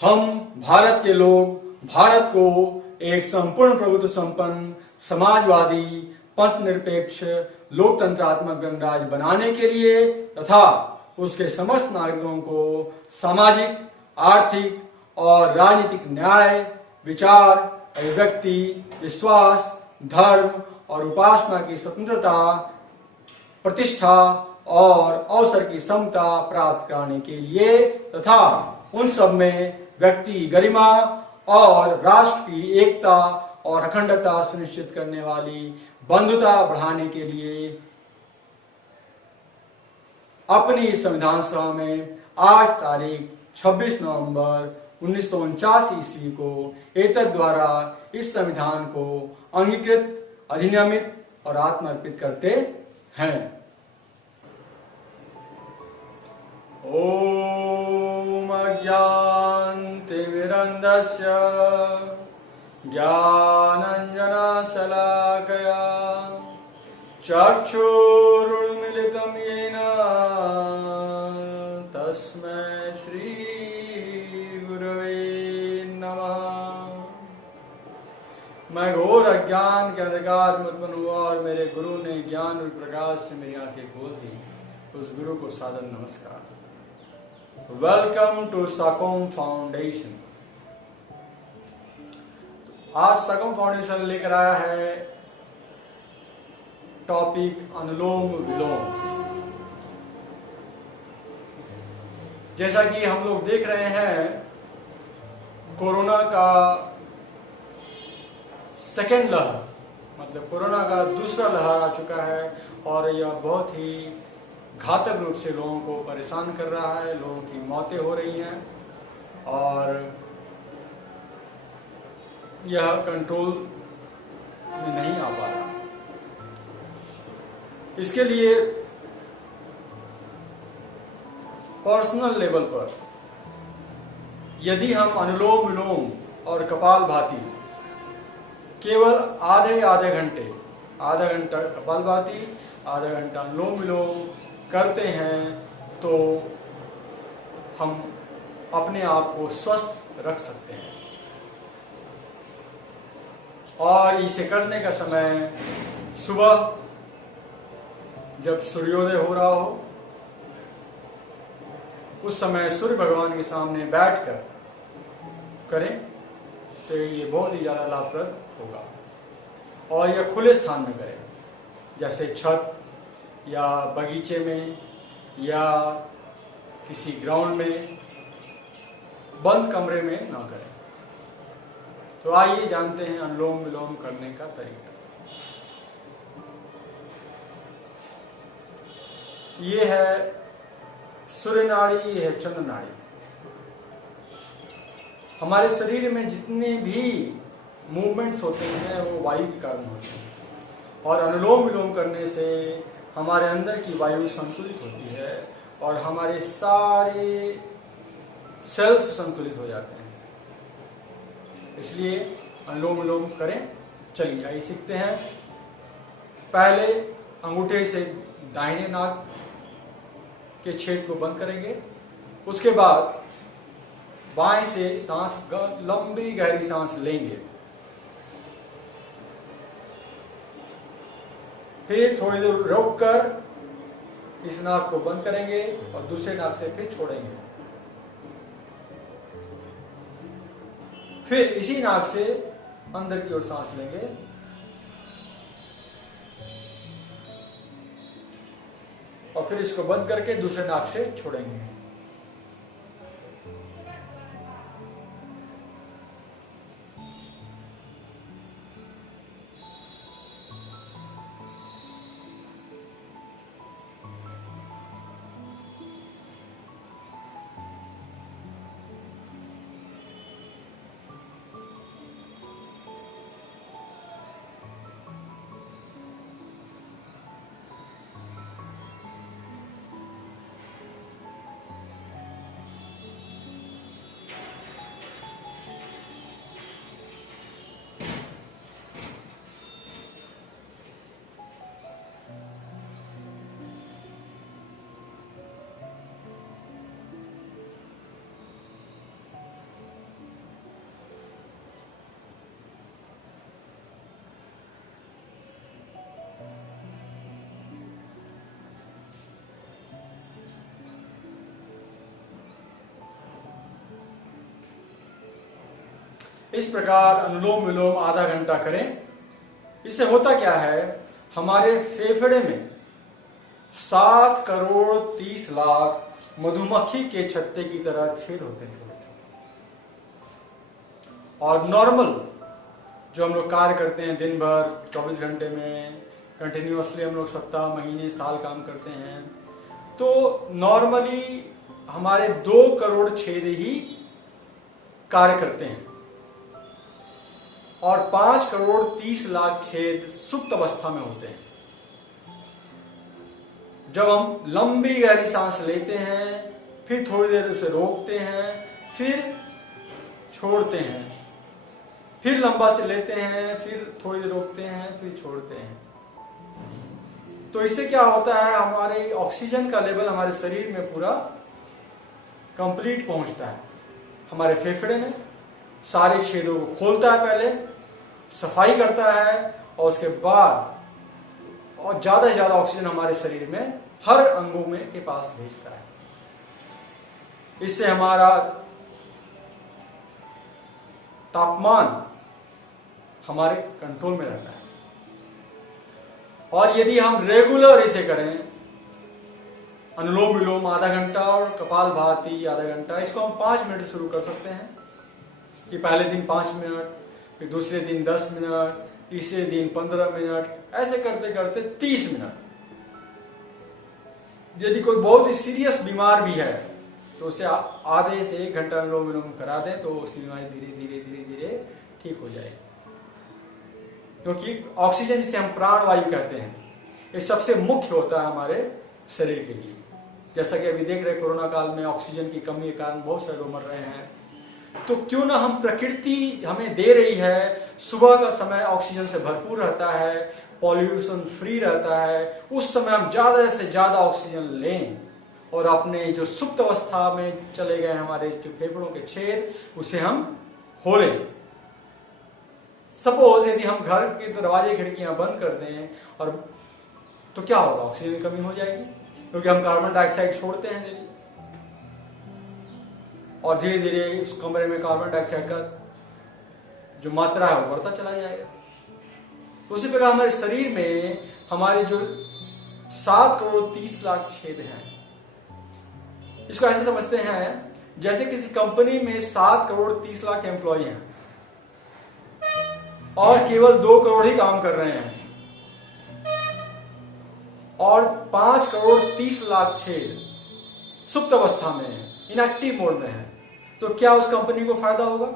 हम भारत के लोग भारत को एक संपूर्ण प्रभुत्व संपन्न समाजवादी पंथ निरपेक्ष लोकतंत्रात्मक गणराज्य बनाने के लिए तथा उसके समस्त नागरिकों को सामाजिक आर्थिक और राजनीतिक न्याय विचार अभिव्यक्ति विश्वास धर्म और उपासना की स्वतंत्रता प्रतिष्ठा और अवसर की समता प्राप्त कराने के लिए तथा उन सब में व्यक्ति की गरिमा और राष्ट्र की एकता और अखंडता सुनिश्चित करने वाली बंधुता बढ़ाने के लिए अपनी संविधान सभा में आज तारीख 26 नवंबर 1949 ईस्वी को एतद द्वारा इस संविधान को अंगीकृत अधिनियमित और आत्मर्पित करते हैं। ओम अज्ञानतिमिरन्धस्य ज्ञानाञ्जनशलाकया चक्षुरुन्मीलितं येन तस्मै श्रीगुरवे नमः। मैं घोर अज्ञान के अंधकार में उत्पन्न हुआ और मेरे गुरु ने ज्ञान और प्रकाश से मेरी आंखें खोल दी। उस गुरु को सादर नमस्कार। वेलकम टू सकम फाउंडेशन। आज सकम फाउंडेशन लेकर आया है टॉपिक अनुलोम विलोम। जैसा कि हम लोग देख रहे हैं कोरोना का सेकेंड लहर मतलब कोरोना का दूसरा लहर आ चुका है और यह बहुत ही घातक रूप से लोगों को परेशान कर रहा है। लोगों की मौतें हो रही हैं और यह कंट्रोल में नहीं आ पा रहा। इसके लिए पर्सनल लेवल पर यदि हम अनुलोम विलोम और कपालभाति केवल आधे घंटे आधा घंटा कपालभाति आधा घंटा अनुलोम विलोम करते हैं तो हम अपने आप को स्वस्थ रख सकते हैं। और इसे करने का समय सुबह जब सूर्योदय हो रहा हो उस समय सूर्य भगवान के सामने बैठकर करें तो ये बहुत ही ज़्यादा लाभप्रद होगा। और यह खुले स्थान में करें जैसे छत या बगीचे में या किसी ग्राउंड में, बंद कमरे में ना करें। तो आइए जानते हैं अनुलोम विलोम करने का तरीका। ये है सूर्य नाड़ी, ये है चंद्र नाड़ी। हमारे शरीर में जितने भी मूवमेंट्स होते हैं वो वायु के कारण होते हैं और अनुलोम विलोम करने से हमारे अंदर की वायु संतुलित होती है और हमारे सारे सेल्स संतुलित हो जाते हैं। इसलिए अनुलोम विलोम करें। चलिए आइए सीखते हैं। पहले अंगूठे से दाहिने नाक के छेद को बंद करेंगे। उसके बाद बाएं से सांस लंबी गहरी सांस लेंगे। फिर थोड़ी देर रोककर इस नाक को बंद करेंगे और दूसरे नाक से फिर छोड़ेंगे। फिर इसी नाक से अंदर की ओर सांस लेंगे और फिर इसको बंद करके दूसरे नाक से छोड़ेंगे। इस प्रकार अनुलोम विलोम आधा घंटा करें। इससे होता क्या है, हमारे फेफड़े में 7 करोड़ 30 लाख मधुमक्खी के छत्ते की तरह छेद होते हैं। और नॉर्मल जो हम लोग कार्य करते हैं दिन भर 24 घंटे में कंटिन्यूअसली हम लोग सप्ताह महीने साल काम करते हैं, तो नॉर्मली हमारे 2 करोड़ छेद ही कार्य करते हैं और 5 करोड़ 30 लाख छेद सुप्त अवस्था में होते हैं। जब हम लंबी गहरी सांस लेते हैं, फिर थोड़ी देर उसे रोकते हैं, फिर छोड़ते हैं, फिर लंबा से लेते हैं, फिर थोड़ी देर रोकते हैं, फिर छोड़ते हैं, तो इससे क्या होता है, हमारे ऑक्सीजन का लेवल हमारे शरीर में पूरा कंप्लीट पहुंचता है। हमारे फेफड़े में सारे छेदों को खोलता है, पहले सफाई करता है और उसके बाद और ज्यादा से ज्यादा ऑक्सीजन हमारे शरीर में हर अंगों में के पास भेजता है। इससे हमारा तापमान हमारे कंट्रोल में रहता है। और यदि हम रेगुलर इसे करें, अनुलोम विलोम आधा घंटा और कपालभाति आधा घंटा, इसको हम 5 मिनट शुरू कर सकते हैं कि पहले दिन 5 मिनट, फिर दूसरे दिन 10 मिनट, तीसरे दिन 15 मिनट, ऐसे करते करते 30 मिनट। यदि कोई बहुत ही सीरियस बीमार भी है तो उसे आधे से 1 घंटा अनुलोम विलोम करा दें तो उसकी बीमारी धीरे धीरे धीरे धीरे ठीक हो जाएगी। क्योंकि ऑक्सीजन जिसे हम प्राणवायु कहते हैं, ये सबसे मुख्य होता है हमारे शरीर के लिए। जैसा कि अभी देख रहे हैं कोरोना काल में ऑक्सीजन की कमी के कारण बहुत सारे लोग मर रहे हैं, तो क्यों ना हम, प्रकृति हमें दे रही है, सुबह का समय ऑक्सीजन से भरपूर रहता है, पॉल्यूशन फ्री रहता है, उस समय हम ज्यादा से ज्यादा ऑक्सीजन लें और अपने जो सुप्त अवस्था में चले गए हमारे जो फेफड़ों के छेद, उसे हम खोलें। सपोज यदि हम घर के दरवाजे खिड़कियां बंद कर दें और तो क्या होगा, ऑक्सीजन की कमी हो जाएगी, क्योंकि हम कार्बन डाइऑक्साइड छोड़ते हैं डेली और धीरे धीरे उस कमरे में कार्बन डाइऑक्साइड का जो मात्रा है वो बढ़ता चला जाएगा। उसी प्रकार हमारे शरीर में हमारे जो 7 करोड़ 30 लाख छेद हैं, इसको ऐसे समझते हैं जैसे किसी कंपनी में 7 करोड़ 30 लाख एम्प्लॉय हैं और केवल 2 करोड़ ही काम कर रहे हैं और 5 करोड़ 30 लाख छेद सुप्त अवस्था में है, इनएक्टिव मोड में है, तो क्या उस कंपनी को फायदा होगा?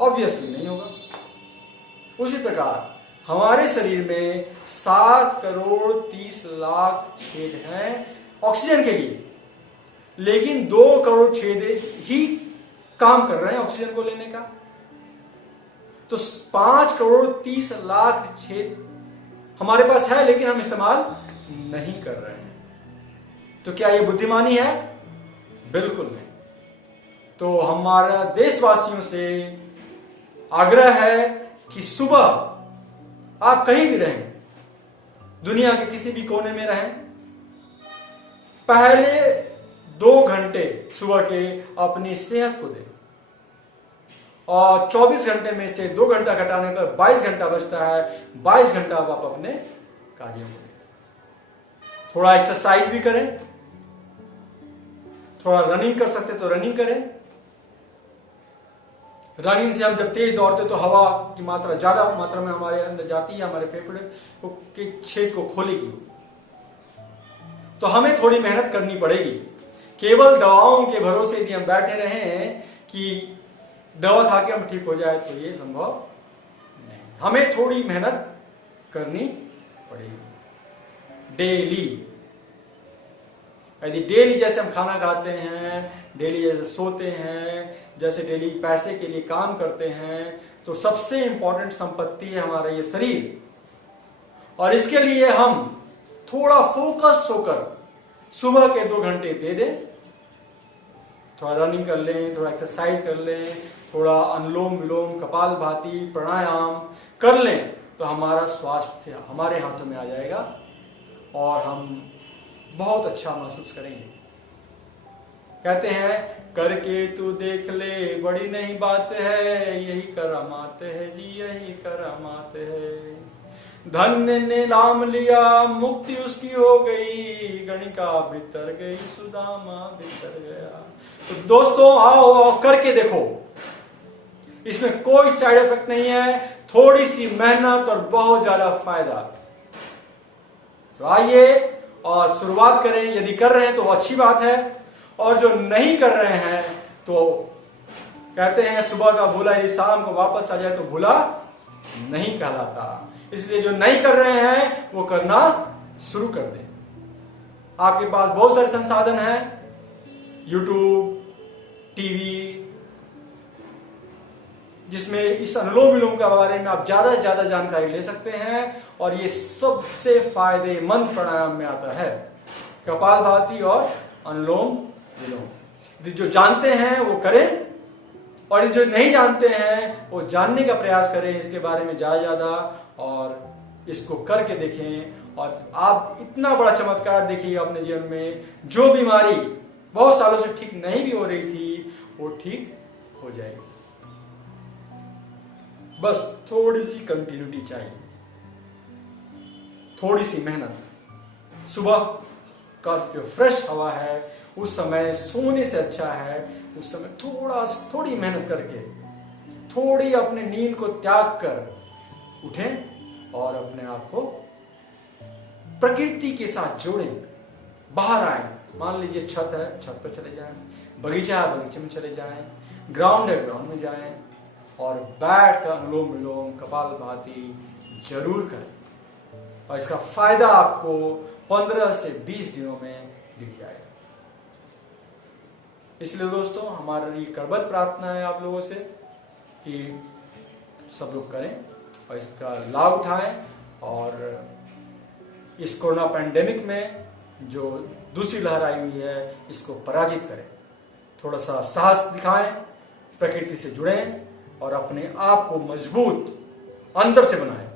ऑब्वियसली नहीं होगा। उसी प्रकार हमारे शरीर में 7 करोड़ 30 लाख छेद हैं ऑक्सीजन के लिए, लेकिन 2 करोड़ छेद ही काम कर रहे हैं ऑक्सीजन को लेने का, तो 5 करोड़ 30 लाख छेद हमारे पास है लेकिन हम इस्तेमाल नहीं कर रहे हैं। तो क्या ये बुद्धिमानी है? बिल्कुल नहीं। तो हमारा देशवासियों से आग्रह है कि सुबह आप कहीं भी रहें, दुनिया के किसी भी कोने में रहें, पहले 2 घंटे सुबह के अपनी सेहत को दें और 24 घंटे में से 2 घंटा घटाने पर 22 घंटा बचता है। 22 घंटा आप अपने कार्यों को दें। थोड़ा एक्सरसाइज भी करें, थोड़ा रनिंग कर सकते तो रनिंग करें। रनिंग से हम जब तेज दौड़ते तो हवा की मात्रा ज्यादा मात्रा में हमारे अंदर जाती है, हमारे फेफड़े के छेद को खोलेगी, तो हमें थोड़ी मेहनत करनी पड़ेगी। केवल दवाओं के भरोसे यदि हम बैठे रहें कि दवा खा के हम ठीक हो जाए तो ये संभव नहीं, हमें थोड़ी मेहनत करनी पड़ेगी डेली। यदि डेली जैसे हम खाना खाते हैं, डेली जैसे सोते हैं, जैसे डेली पैसे के लिए काम करते हैं, तो सबसे इंपॉर्टेंट संपत्ति है हमारा ये शरीर। और इसके लिए हम थोड़ा फोकस होकर सुबह के 2 घंटे दे दें, थोड़ा रनिंग कर लें, थोड़ा एक्सरसाइज कर लें, थोड़ा अनुलोम विलोम कपालभाति प्राणायाम कर लें, तो हमारा स्वास्थ्य हमारे हाथों में आ जाएगा और हम बहुत अच्छा महसूस करेंगे। कहते हैं करके तू देख ले बड़ी नहीं बात है, यही करामात है जी, यही करामात है। धन्य ने नाम लिया मुक्ति उसकी हो गई, गणिका भीतर गई सुदामा भीतर गया। तो दोस्तों आओ करके देखो, इसमें कोई साइड इफेक्ट नहीं है, थोड़ी सी मेहनत और बहुत ज्यादा फायदा। तो आइए और शुरुआत करें। यदि कर रहे हैं तो अच्छी बात है, और जो नहीं कर रहे हैं तो कहते हैं सुबह का भूला यदि शाम को वापस आ जाए तो भूला नहीं कहलाता। इसलिए जो नहीं कर रहे हैं वो करना शुरू कर दें। आपके पास बहुत सारे संसाधन हैं, यूट्यूब, टीवी, जिसमें इस अनुलोम विलोम के बारे में आप ज्यादा से ज्यादा जानकारी ले सकते हैं, और ये सबसे फायदेमंद प्राणायाम में आता है, कपालभाति और अनुलोम विलोम। जो जानते हैं वो करें, और जो नहीं जानते हैं वो जानने का प्रयास करें इसके बारे में ज्यादा, और इसको करके देखें, और आप इतना बड़ा चमत्कार देखिए अपने जीवन में। जो बीमारी बहुत सालों से ठीक नहीं भी हो रही थी वो ठीक हो जाएगी। बस थोड़ी सी कंटिन्यूटी चाहिए, थोड़ी सी मेहनत। सुबह का जो फ्रेश हवा है उस समय सोने से अच्छा है, उस समय थोड़ी मेहनत करके, थोड़ी अपने नींद को त्याग कर उठें और अपने आप को प्रकृति के साथ जोड़ें, बाहर आए। मान लीजिए छत है, छत पर चले जाएं, बगीचा है, बगीचे में चले जाएं, ग्राउंड है, ग्राउंड में जाएं, और बैठ कर अनुलोम विलोम कपालभाति जरूर करें, और इसका फायदा आपको 15 से 20 दिनों में दिख जाएगा। इसलिए दोस्तों हमारी करबद्ध प्रार्थना है आप लोगों से कि सब लोग करें और इसका लाभ उठाएं, और इस कोरोना पैंडेमिक में जो दूसरी लहर आई हुई है इसको पराजित करें। थोड़ा सा साहस दिखाएं, प्रकृति से जुड़ें, और अपने आप को मजबूत अंदर से बनाएं,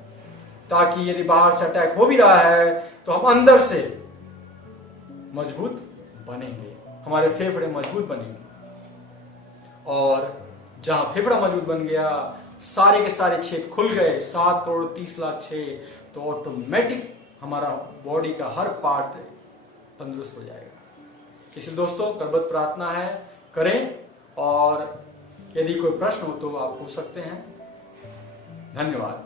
ताकि यदि बाहर से अटैक हो भी रहा है तो हम अंदर से मजबूत बनेंगे, हमारे फेफड़े मजबूत बनेंगे। और जहां फेफड़ा मजबूत बन गया, सारे के सारे छेद खुल गए, 7 करोड़ 30 लाख छेद, तो ऑटोमेटिक हमारा बॉडी का हर पार्ट तंदुरुस्त हो जाएगा। इसलिए दोस्तों करबद्ध प्रार्थना है, करें, और यदि कोई प्रश्न हो तो आप पूछ सकते हैं। धन्यवाद।